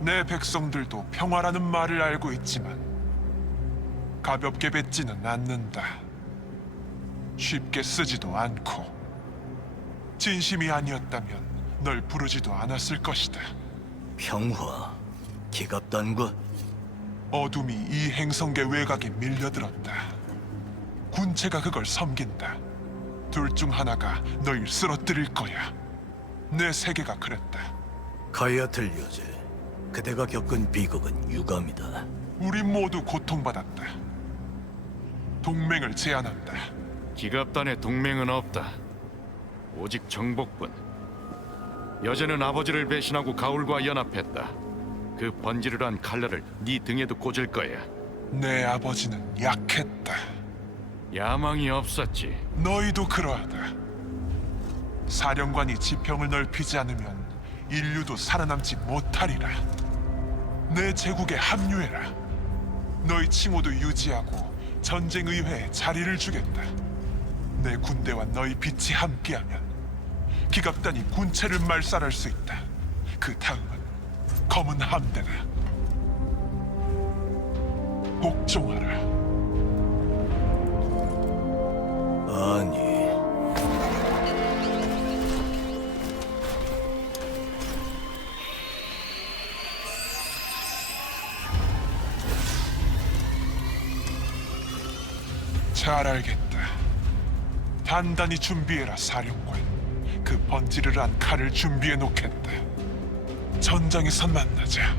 내 백성들도 평화라는 말을 알고 있지만 가볍게 뱉지는 않는다. 쉽게 쓰지도 않고 진심이 아니었다면 널 부르지도 않았을 것이다. 평화, 기갑단과 어둠이 이 행성계 외곽에 밀려들었다. 군체가 그걸 섬긴다. 둘 중 하나가 널 쓰러뜨릴 거야. 내 세계가 그랬다. 가야틀 여제. 그대가 겪은 비극은 유감이다. 우리 모두 고통받았다. 동맹을 제안한다. 기갑단의 동맹은 없다. 오직 정복군. 여제는 아버지를 배신하고 가울과 연합했다. 그 번지르르한 칼날을 네 등에도 꽂을 거야. 내 아버지는 약했다. 야망이 없었지. 너희도 그러하다. 사령관이 지평을 넓히지 않으면 인류도 살아남지 못하리라. 내 제국에 합류해라. 너희 칭호도 유지하고 전쟁 의회에 자리를 주겠다. 내 군대와 너희 빛이 함께하면 기갑단이 군체를 말살할 수 있다. 그 다음은 검은 함대다. 복종하 잘 알겠다. 단단히 준비해라, 사령관. 그 번지르르한 칼을 준비해 놓겠다. 전장에서 만나자.